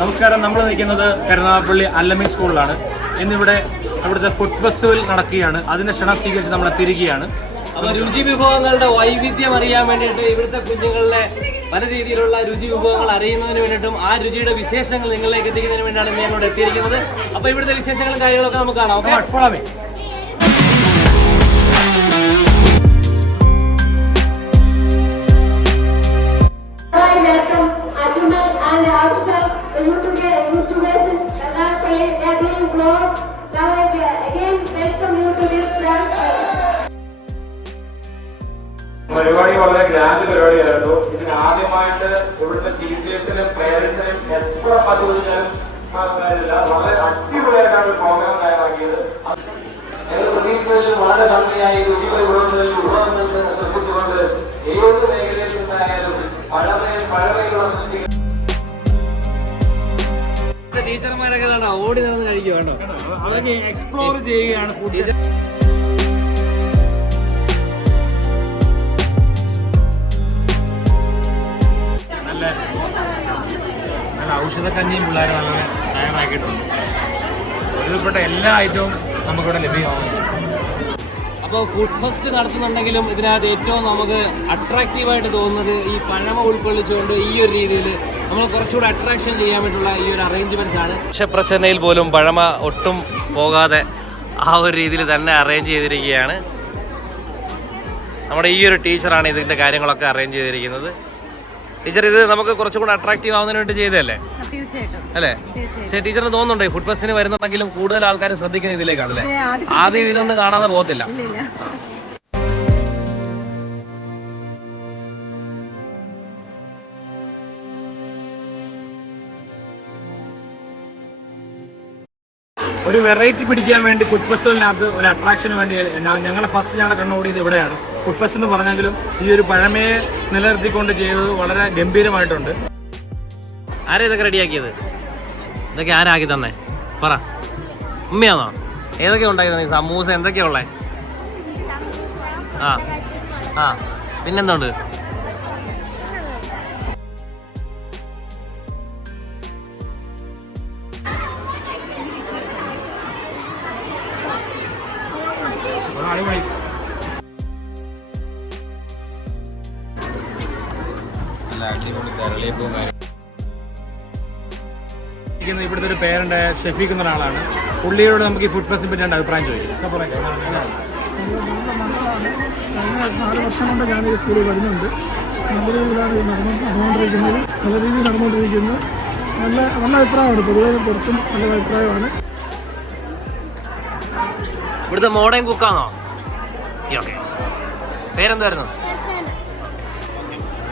നമസ്കാരം. നമ്മൾ നിൽക്കുന്നത് കരുനാഗപ്പള്ളി അല്ലമീൻ സ്കൂളിലാണ്. ഇന്നിവിടെ അവിടുത്തെ ഫുഡ് ഫെസ്റ്റിവൽ നടക്കുകയാണ്. അതിനെ ക്ഷണം സ്വീകരിച്ച് നമ്മൾ എത്തിയിരിക്കുകയാണ്. അപ്പോൾ രുചി വിഭവങ്ങളുടെ വൈവിധ്യം അറിയാൻ വേണ്ടിയിട്ട് ഇവിടുത്തെ കുഞ്ഞുങ്ങളിലെ പല രീതിയിലുള്ള രുചി വിഭവങ്ങൾ അറിയുന്നതിന് വേണ്ടിയിട്ടും ആ രുചിയുടെ വിശേഷങ്ങൾ നിങ്ങളിലേക്ക് എത്തിക്കുന്നതിന് വേണ്ടിയാണ് ഞാൻ ഇവിടെ എത്തിയിരിക്കുന്നത്. അപ്പോൾ ഇവിടുത്തെ വിശേഷങ്ങളും കാര്യങ്ങളൊക്കെ നമുക്ക് കാണാം. Okay, follow me. പരിപാടി വളരെ ഗ്രാൻഡ് പരിപാടിയായിരുന്നു. ഇതിന് ആദ്യമായിട്ട് ഇവിടുത്തെ ടീച്ചേഴ്സിനും പേരൻസിനും എത്ര പതിവിച്ചാലും വളരെ അടിപൊളിയായിട്ടാണ് ഒരു പ്രോഗ്രാം തയ്യാറാക്കിയത്. ഞങ്ങൾ പ്രതീക്ഷിച്ചതിൽ വളരെ ഭംഗിയായി രുചിപരിപാടികളിൽ വിഭവങ്ങൾക്ക് ശ്രദ്ധിച്ചുകൊണ്ട് ഏത് മേഖലയിൽ നിന്നായാലും പഴമയുള്ള ടീച്ചർമാരൊക്കെ ഓടി നടന്ന് കഴിക്കുക വേണ്ടോ, അവർക്ക് എക്സ്പ്ലോർ ചെയ്യുകയാണ് ഫുഡ്. നല്ല ഔഷധക്കഞ്ഞിയും പിള്ളേർ നല്ല തയ്യാറാക്കിയിട്ടുണ്ട്. ഒരുവിധപ്പെട്ട എല്ലാ ഐറ്റവും നമുക്കിവിടെ ലഭ്യമാകുന്നു. അപ്പോൾ ഫുഡ് ഫെസ്റ്റ് നടത്തുന്നുണ്ടെങ്കിലും ഇതിനകത്ത് ഏറ്റവും നമുക്ക് അട്രാക്റ്റീവായിട്ട് തോന്നുന്നത് ഈ പഴമ ഉൾക്കൊള്ളിച്ചുകൊണ്ട് ഈ ഒരു രീതിയിൽ നമ്മൾ കുറച്ചുകൂടി അട്രാക്ഷൻ ചെയ്യാൻ വേണ്ടിയുള്ള ഈ ഒരു അറേഞ്ച്മെൻറ്റ്സ് ആണ്. വിഷപ്രചനയിൽ പോലും പഴമ ഒട്ടും പോകാതെ ആ ഒരു രീതിയിൽ തന്നെ അറേഞ്ച് ചെയ്തിരിക്കുകയാണ്. നമ്മുടെ ഈ ഒരു ടീച്ചറാണ് ഇതിൻ്റെ കാര്യങ്ങളൊക്കെ അറേഞ്ച് ചെയ്തിരിക്കുന്നത്. ടീച്ചർ, ഇത് നമുക്ക് കുറച്ചും കൂടെ അട്രാക്റ്റീവ് ആവുന്നതിന് വേണ്ടി ചെയ്തല്ലേ അല്ലേ? പക്ഷേ ടീച്ചറിന് തോന്നുന്നുണ്ടോ ഈ ഫുഡ് ഫെസ്റ്റിന് വരുന്നുണ്ടെങ്കിലും കൂടുതൽ ആൾക്കാർ ശ്രദ്ധിക്കുന്ന ഇതിലേക്കാണല്ലേ? ആദ്യം ഇതൊന്നും കാണാതെ പോകത്തില്ല. ഒരു വെറൈറ്റി പിടിക്കാൻ വേണ്ടി ഫുഡ് ഫെസ്റ്റിവലിനകത്ത് ഒരു അട്രാക്ഷന് വേണ്ടി ഞങ്ങളെ കണ്ണോടിയത് ഇവിടെയാണ്. ഫുഡ് ഫെസ്റ്റ് എന്ന് പറഞ്ഞെങ്കിലും ഈ ഒരു പഴമയെ നിലനിർത്തിക്കൊണ്ട് ചെയ്തത് വളരെ ഗംഭീരമായിട്ടുണ്ട്. ആരാ ഇതൊക്കെ റെഡിയാക്കിയത്? ഇതൊക്കെ ആരാക്കി തന്നെ പറ? ഉമ്മയാണോ? ഏതൊക്കെയാ ഉണ്ടാക്കി തന്നെ? സമൂസ എന്തൊക്കെയാ ഉള്ളേ? ആ ആ പിന്നെന്തുണ്ട്? ഇവിടുത്തെ ഒരു പേരന്റ് ഷെഫീഖ് എന്ന ഒരാളാണ്. പുള്ളിയോട് നമുക്ക് ഈ ഫുഡ് ഫെസ്റ്റിനെ പറ്റി അഭിപ്രായം ചോദിക്കാം. 4 വർഷം കൊണ്ട് ഞാൻ ഈ സ്കൂളിൽ വരുന്നുണ്ട്. നല്ല രീതിയിലാണ് നടന്നുകൊണ്ടിരിക്കുന്നത്. നല്ല രീതിയിൽ നടന്നുകൊണ്ടിരിക്കുന്നു. നല്ല അഭിപ്രായമാണ്. പൊതുവെ പുറത്തും നല്ല അഭിപ്രായമാണ്. ഇവിടുത്തെ മോഡേൺ കുക്കാണോ? പേരെന്തായിരുന്നു?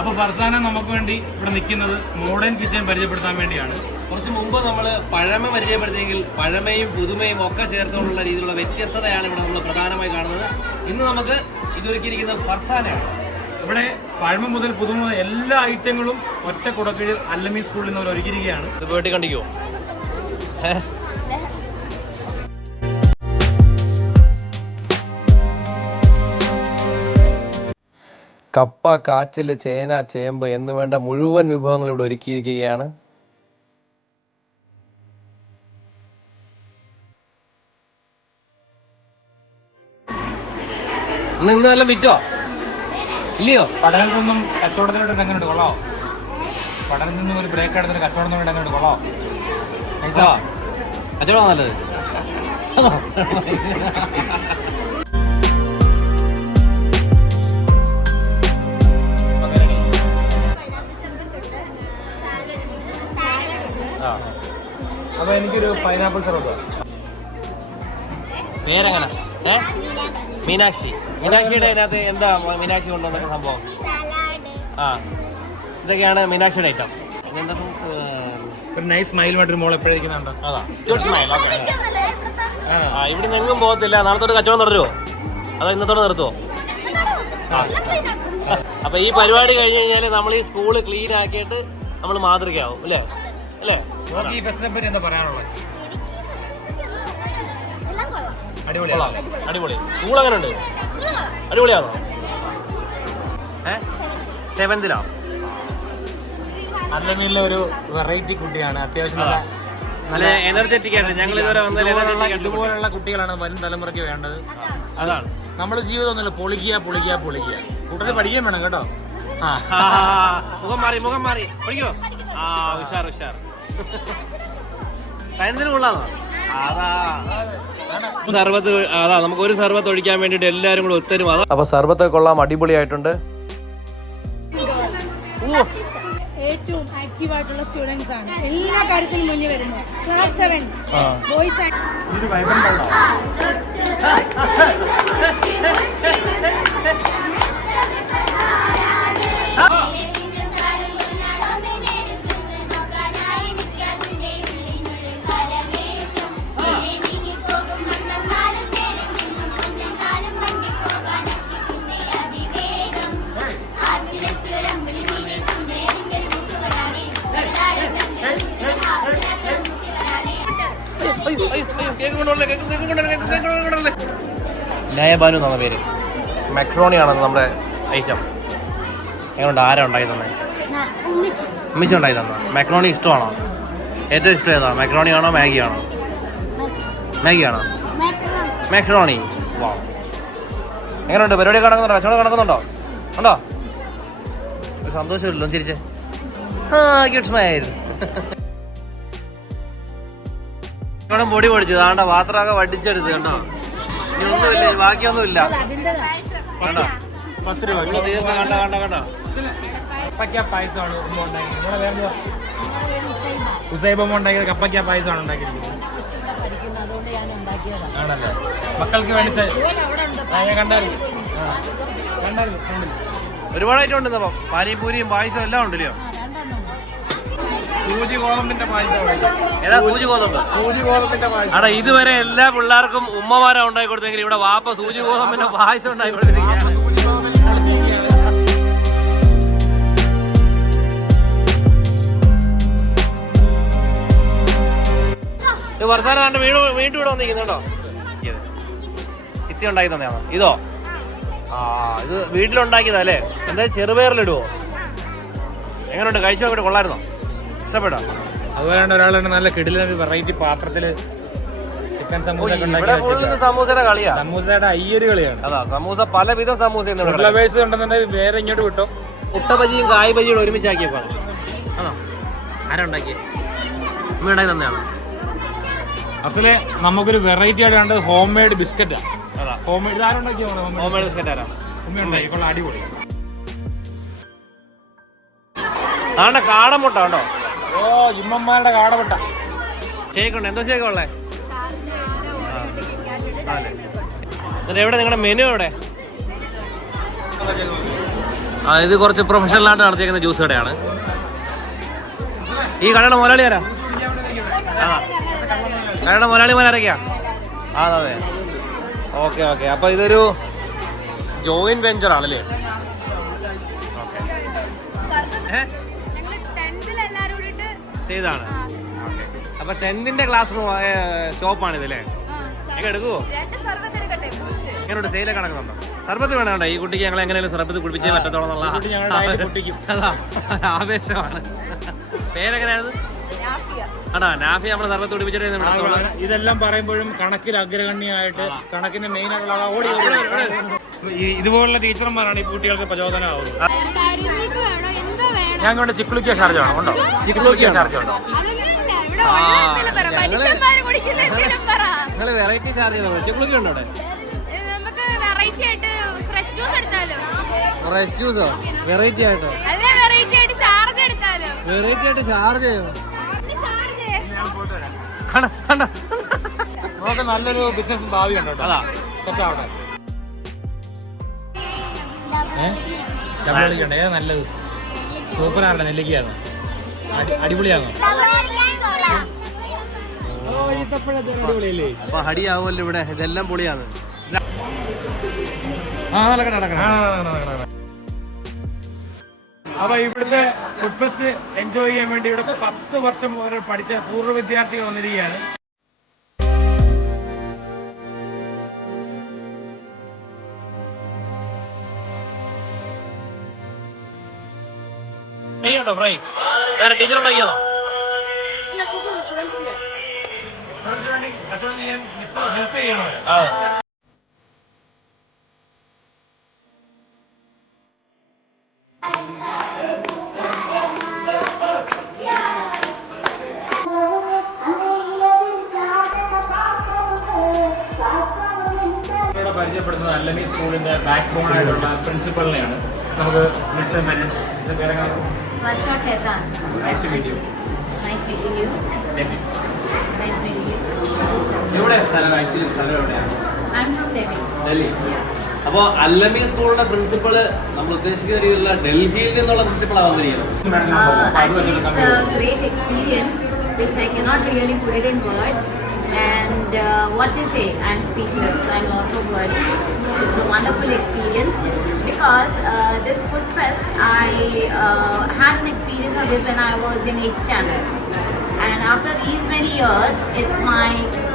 അപ്പോൾ ഫർസാന നമുക്ക് വേണ്ടി ഇവിടെ നിൽക്കുന്നത് മോഡേൺ കിച്ചൺ പരിചയപ്പെടുത്താൻ വേണ്ടിയാണ്. കുറച്ച് മുമ്പ് നമ്മൾ പഴമ പരിചയപ്പെടുത്തിയെങ്കിൽ പഴമയും പുതുമയും ഒക്കെ ചേർത്തുകൊണ്ടുള്ള രീതിയിലുള്ള വ്യത്യസ്തതയാണ് ഇവിടെ നമ്മൾ പ്രധാനമായി കാണുന്നത്. ഇന്ന് നമുക്ക് ഇതൊരുക്കിയിരിക്കുന്നത് ഫർസാനയാണ്. ഇവിടെ പഴമ മുതൽ പുതുമ മുതൽ എല്ലാ ഐറ്റങ്ങളും ഒറ്റ കുടക്കീഴിൽ അല്ലമീൻ സ്കൂളിൽ നിന്ന് അവർ ഒരുക്കിയിരിക്കുകയാണ്. ഇത് പോയിട്ട് കണ്ടിക്കോ? കപ്പ, കാച്ചിൽ, ചേന, ചേമ്പ് എന്ന് വേണ്ട മുഴുവൻ വിഭവങ്ങൾ ഇവിടെ ഒരുക്കിയിരിക്കുകയാണ്. ഇന്ന് നല്ല വിറ്റോ ഇല്ലയോ? പഠനത്തിൽ നിന്നും കച്ചവടത്തിലോട്ട് എങ്ങനെയുണ്ട്? കൊള്ളാമോ? പഠനത്തിൽ നിന്നും ഒരു ബ്രേക്ക് എടുത്തിട്ട് കച്ചവടം എങ്ങനെയുണ്ട്? കൊള്ളാമോ? നൈസാ? കച്ചവടം നല്ലത്. അപ്പോൾ എനിക്കൊരു പൈനാപ്പിൾ സർബത്ത്. പേരെങ്ങനെ? മീനാക്ഷി. മീനാക്ഷിയുടെ അതിനകത്ത് എന്താ മീനാക്ഷി കൊണ്ടുവന്നൊക്കെ സംഭവം? ആ, ഇതൊക്കെയാണ് മീനാക്ഷിയുടെ ഐറ്റം. ഒരു നൈസ് സ്മൈലുമായിട്ടൊരു മോൾ എപ്പോഴേക്കുന്നുണ്ടോ? അതാ സ്മൈൽ. ഓക്കെ. ആ, ഇവിടെ നിന്നും പോകത്തില്ല. നാളത്തോട്ട് കച്ചവടം തുടരുമോ അതോ ഇന്നത്തോടെ നിർത്തുമോ? അപ്പോൾ ഈ പരിപാടി കഴിഞ്ഞ് കഴിഞ്ഞാൽ നമ്മൾ ഈ സ്കൂള് ക്ലീൻ ആക്കിയിട്ട് നമ്മൾ മാതൃകയാവും അല്ലേ? ഈ ഫെസ്റ്റിനെ പറ്റി എന്താ പറയാനുള്ളത്? അടിപൊളി. സ്കൂൾ എങ്ങനെ ഉണ്ട്? അടിപൊളിയാണോ? 7th അല്ലമീനിലെ ഒരു വെറൈറ്റി കുട്ടിയാണ്. അത്യാവശ്യം നല്ല എനർജറ്റിക് ആണ്. ഞങ്ങൾ ഇതുവരെ ഇതുപോലുള്ള കുട്ടികളാണ് വരും തലമുറയ്ക്ക് വേണ്ടത്. അതാണ് നമ്മുടെ ജീവിതം ഒന്നുമില്ല, പൊളിക്കുക കൂട്ടത്തിൽ പഠിക്കാൻ വേണം കേട്ടോ. മുഖം മാറി പഠിക്കോ. ഉഷാർ സയൻസിന് കൊള്ളാന്നോ. സർബത്ത് നമുക്ക് ഒരു സർബത്ത് ഒഴിക്കാൻ വേണ്ടിട്ട് എല്ലാരും കൂടെ ഒത്തരും. അപ്പൊ സർബത്ത് കൊള്ളാം, അടിപൊളിയായിട്ടുണ്ട്. ഏറ്റവും ആക്റ്റീവ് ആയിട്ടുള്ള സ്റ്റുഡൻസ് ആണ്, എല്ലാ കാര്യത്തിലും മുന്നിൽ വരുന്നു. ക്ലാസ് 7 ബോയ്സ് നയബാനു എന്നാണ് പേര്. മെക്രോണി ആണ് നമ്മുടെ ഐറ്റം. എങ്ങനെയുണ്ട്? ആരാ ഉണ്ടാക്കി തന്നെ? ഉമ്മിച്ച ഉണ്ടാക്കി തന്നെ. മെക്രോണി ഇഷ്ടമാണോ? ഏറ്റവും ഇഷ്ടം ഏതാ? മെക്രോണി ആണോ മാഗി ആണോ? മെക്രോണി. വാ, എങ്ങനെയുണ്ട്? പരിപാടി നടക്കുന്നുണ്ടോ? കച്ചവടം നടക്കുന്നുണ്ടോ? ഉണ്ടോ? സന്തോഷമില്ലല്ലോ ചിരിച്ചേ. Good smile. പൊടി പൊടിച്ചു താണ്ട പാത്രമൊക്കെ വടിച്ചെടുത്ത് കണ്ടോ. ഇനി ഒന്നുമില്ല, ബാക്കിയൊന്നുമില്ല കണ്ടോ. 10 രൂപ കണ്ടോ. കപ്പയ്ക്ക പായസമാണ് ഉമ്മ ഉണ്ടാക്കിയത്. ഉസൈബമ്മ ഉണ്ടാക്കിയത് കപ്പയ്ക്ക പായസമാണ് ഉണ്ടാക്കിയിരിക്കുന്നത്. ആണല്ലേ? മക്കൾക്ക് വേണ്ടി കണ്ടായിരുന്നു. ഒരുപാട് ഐറ്റം ഉണ്ട്. പാനിപൂരിയും പായസവും എല്ലാം ഉണ്ടല്ലോ. സൂചി ഗോതമ്പിന്റെ പായസം. ഏതാ സൂചി ഗോതമ്പ്? ആടാ, ഇതുവരെ എല്ലാ പിള്ളേർക്കും ഉമ്മമാരാ ഉണ്ടാക്കി കൊടുത്തെങ്കിൽ ഇവിടെ വാപ്പ സൂചി ഗോതമ്പിന്റെ പായസം ഉണ്ടാക്കി കൊടുത്തിരിക്കുകയാണ്. ഇത് വർഷാന വീണ്ടും ഇവിടെ വന്നിരിക്കുന്നുണ്ടോ? ഇത്തി ഉണ്ടാക്കി തന്നെയാണോ ഇതോ? ഇത് വീട്ടിലുണ്ടാക്കിയതാ അല്ലേ? എന്തായാലും ചെറുപയറിലിടുവോ? എങ്ങനെയുണ്ട്? കഴിച്ചു നോക്കിയിട്ട് കൊള്ളായിരുന്നോ? ഇഷ്ടപ്പെട്ടോ? അതുപോലെ ഒരാളുണ്ട് നല്ല കിടിലൊരു വെറൈറ്റി പാത്രത്തില് ചിക്കൻ സമൂസ സമൂസയുടെ കളിയാ. സമൂസയുടെ അയ്യൊരു കളിയാണ്. അതാ സമൂസ, പലവിധം സമൂസ ഫ്ലവേഴ്സ് ഉണ്ടെന്നുണ്ടെങ്കിൽ വേറെ ഇങ്ങോട്ട് വിട്ടോ. മുട്ട ബജിയും കായ് ബജിയും ഒരുമിച്ചാക്കിയപ്പോ ആണോ? ആരാ ഉണ്ടാക്കിയേ? ഉമ്മ ഉണ്ടാക്കി തന്നെയാണോ? അസല് നമുക്കൊരു വെറൈറ്റി ആയിട്ട് കണ്ടത് ഹോം മെയ്ഡ് ബിസ്ക്കറ്റാണ്. അതാ ഹോം മെയ്ഡ് ആരുണ്ടാക്കിയ ഹോം മെയ്ഡ് ബിസ്ക്കറ്റ് ആരാ? ഉമ്മ ഉണ്ടാക്കിക്കോളാം, അടിപൊളി. ആണ്ട കാടമുട്ട ഉണ്ടോ? ഓ, ഇമ്മമാരുടെ കാടമുട്ട ഷേക്കുണ്ട്. എന്തോ ഷേക്കാ ഉള്ളേ? എവിടെ നിങ്ങളുടെ മെനു എവിടെ? ഇത് കുറച്ച് പ്രൊഫഷണലായിട്ട് നടത്തിയേക്കുന്ന ജ്യൂസ് കടയാണ്. ഈ കടയുടെ മുതലാളി ആരാ? കടയുടെ മുതലാളിമാരൊക്കെയാ? അതെ. ഓക്കെ. അപ്പൊ ഇതൊരു ജോയിന്റ് വെഞ്ചർ ആണല്ലേ? ചെയ്താണ്. അപ്പൊ 10th ക്ലാസ് ഷോപ്പാണ് ഇതല്ലേ? എങ്ങനെ എടുക്കുവോ? എങ്ങനെയുണ്ട്? സെയിലൊക്കെ നടക്കുന്നുണ്ടോ? സർബത്ത് വേണ്ട. ഈ കുട്ടിക്ക് ഞങ്ങൾ എങ്ങനെയാലും സർബത്ത് കുടിപ്പിച്ചേ പറ്റത്തോളം എന്നുള്ള ആവേശമാണ്. പേരെങ്ങനെയായിരുന്നു? ആണോ? നാഫി നമ്മളെ സർബത്ത് കുടിപ്പിച്ചിട്ട് ഇതെല്ലാം പറയുമ്പോഴും കണക്കിൽ അഗ്രഗണ്യമായിട്ട് കണക്കിന്റെ മെയിൻ ആയിട്ടുള്ള ഓടി ഇതുപോലുള്ള ടീച്ചർമാരാണ് ഈ കുട്ടികൾക്ക് പ്രചോദനമാവുന്നത്. ഞാൻ കൊണ്ട് ചിക്കുളിക്ക ചാർജ് ആണോ? ഉണ്ടോ? ചിക്കുളിക്ക ചാർജ് ഉണ്ടോ? നിങ്ങള് വെറൈറ്റി ചാർജ് ചെയ്തോ? ചിക്കുളിക്ക ഉണ്ടോ അവിടെ? ഫ്രഷ് ജ്യൂസോ? വെറൈറ്റി ആയിട്ടോ? വെറൈറ്റി ആയിട്ട് ചാർജ് ചെയ്യോ? നമുക്ക് നല്ലൊരു ബിസിനസ് ഭാവി ഉണ്ട് കേട്ടോ. അതാ സെറ്റാവട്ടെ. ഏതാ നല്ലത്? സൂപ്പറാണ്. നെല്ലിക്കയാണോ? അടിപൊളിയാണോ? അപ്പൊ ഹടിയാവുമല്ലോ ഇവിടെ. ഇതെല്ലാം പൊളിയാണ്. അപ്പൊ ഇവിടുത്തെ ഫുഡ് ഫെസ്റ്റ് എൻജോയ് ചെയ്യാൻ വേണ്ടി ഇവിടെ 10 വർഷം മുതൽ പഠിച്ച പൂർവ്വ വിദ്യാർത്ഥികൾ വന്നിരിക്കുകയാണ്. അയ്യോ ഉണ്ടാക്കിയോ ഫ്രൈ? വേറെ ടീച്ചർ ഉണ്ടാക്കിയതോ? ഹെൽപ്പ് ചെയ്യണോ? പരിചയപ്പെടുത്തുന്നത് അല്ലമി സ്കൂളിന്റെ ബാക്ക് ബോൺ ആയിട്ടുള്ള പ്രിൻസിപ്പലിനെയാണ്. നമുക്ക് Varsha Khaitan. Nice to meet you. Nice meeting you. Nice meeting you. എവിടെയാണ് സ്ഥലം? ആക്ച്വലി സ്ഥലം എവിടെയാണ്? I'm from Delhi. ഡൽഹി. അപ്പോൾ അല്ലമി സ്കൂളിന്റെ പ്രിൻസിപ്പള് നമ്മൾ ഉദ്ദേശിക്കുന്ന രീതിയിലുള്ള ഡൽഹിയിൽ നിന്നുള്ള പ്രിൻസിപ്പളാണ് വന്നിരിക്കുന്നത്. Actually, it's a great experience which I cannot really put it in words. And what to say? I'm speechless. I'm lost of words. It's a wonderful experience because this food fest, I had an experience of this when I was in 8th standard. And after these many years, it's my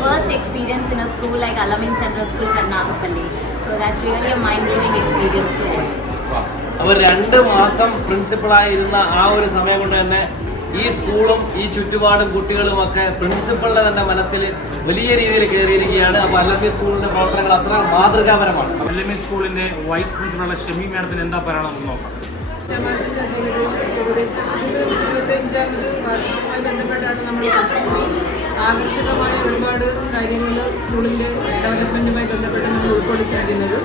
first experience in a school like Alamin Central School, Karnatapalli. So that's really a mind-blowing experience to all. അപ്പോൾ 2 മാസം പ്രിൻസിപ്പളായിരുന്ന ആ ഒരു സമയം കൊണ്ട് തന്നെ ഈ സ്കൂളും ഈ ചുറ്റുപാടും കുട്ടികളും ഒക്കെ പ്രിൻസിപ്പളിന്റെ തന്നെ മനസ്സിൽ വലിയ രീതിയിൽ കയറിയിരിക്കുകയാണ്. അപ്പോൾ അല്ലമി സ്കൂളിന്റെ പ്രവർത്തനങ്ങൾ അത്ര മാതൃകാപരമാണ്. അല്ലമി സ്കൂളിന്റെ വൈസ് പ്രിൻസിപ്പളുടെ ഷമി മാഡത്തിന് എന്താ പറയാണെന്ന് നോക്കാം. വാർഷികവുമായി ബന്ധപ്പെട്ടാണ് നമ്മൾ ആകർഷകമായ ഒരുപാട് കാര്യങ്ങൾ സ്കൂളിൻ്റെ ഡെവലപ്മെൻറ്റുമായി ബന്ധപ്പെട്ട് നമ്മൾ ഉൾക്കൊള്ളിച്ചിരിക്കുന്നത്.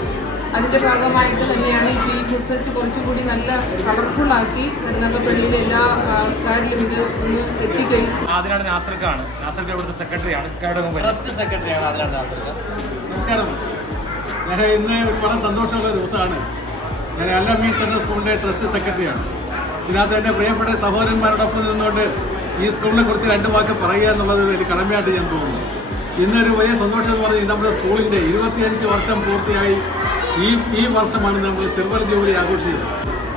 അതിൻ്റെ ഭാഗമായിട്ട് തന്നെയാണ് ഈ ഫുഡ് ഫെസ്റ്റ് കുറച്ചുകൂടി നല്ല കളർഫുള്ളാക്കി കരുനാഗപ്പള്ളിയിലെ എല്ലാ ആൾക്കാരിലും ഇത് ഒന്ന് എത്തിക്കുകയും. അതിനാണ് നാസർക്കാണ്. നാസർക്ക് ഇവിടുത്തെ സെക്രട്ടറിയാണ്. ട്രസ്റ്റ് സെക്രട്ടറിയാണ്. അതിനാണ് നാസർക്ക്. നമസ്കാരം. ഞാൻ ഇന്ന് വളരെ സന്തോഷമുള്ള ദിവസമാണ്. ഞാൻ അല്ലമി സെൻട്രൽ സ്കൂളിൻ്റെ ട്രസ്റ്റ് സെക്രട്ടറിയാണ്. ഇതിനകത്ത് എൻ്റെ പ്രിയപ്പെട്ട സഹോദരന്മാരോടൊപ്പം നിന്നുകൊണ്ട് ഈ സ്കൂളിനെ കുറിച്ച് 2 വാക്ക് പറയുക എന്നുള്ളത് ഒരു കടമയായിട്ട് ഞാൻ തോന്നുന്നു. ഇന്നൊരു വലിയ സന്തോഷം എന്ന് പറഞ്ഞാൽ നമ്മുടെ സ്കൂളിൻ്റെ 25 വർഷം പൂർത്തിയായി. ഈ വർഷമാണ് നമ്മൾ സിൽവർ ജൂബിലി ആഘോഷിച്ചത്.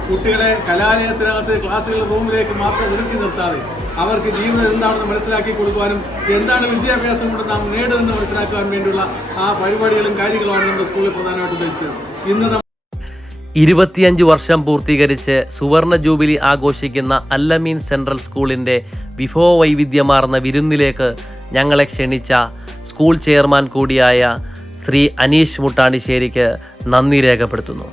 കുട്ടികളെ കലാലയത്തിനകത്ത് ക്ലാസ്സുകൾ റൂമിലേക്ക് മാത്രം ഒതുക്കി നിർത്താതെ അവർക്ക് ജീവിതം എന്താണെന്ന് മനസ്സിലാക്കി കൊടുക്കുവാനും എന്താണ് വിദ്യാഭ്യാസം കൊണ്ട് നാം നേടുമെന്ന് മനസ്സിലാക്കുവാൻ വേണ്ടിയുള്ള ആ പരിപാടികളും കാര്യങ്ങളുമാണ് നമ്മുടെ സ്കൂളിൽ പ്രധാനമായിട്ട് ഉദ്ദേശിക്കുന്നത്. ഇന്ന് 25 വർഷം പൂർത്തീകരിച്ച് സുവർണ ജൂബിലി ആഘോഷിക്കുന്ന അല്ലമീൻ സെൻട്രൽ സ്കൂളിൻ്റെ വിഭവവൈവിധ്യമാർന്ന വിരുന്നിലേക്ക് ഞങ്ങളെ ക്ഷണിച്ച സ്കൂൾ ചെയർമാൻ കൂടിയായ ശ്രീ അനീഷ് മുട്ടാണിശ്ശേരിക്ക് നന്ദി രേഖപ്പെടുത്തുന്നു.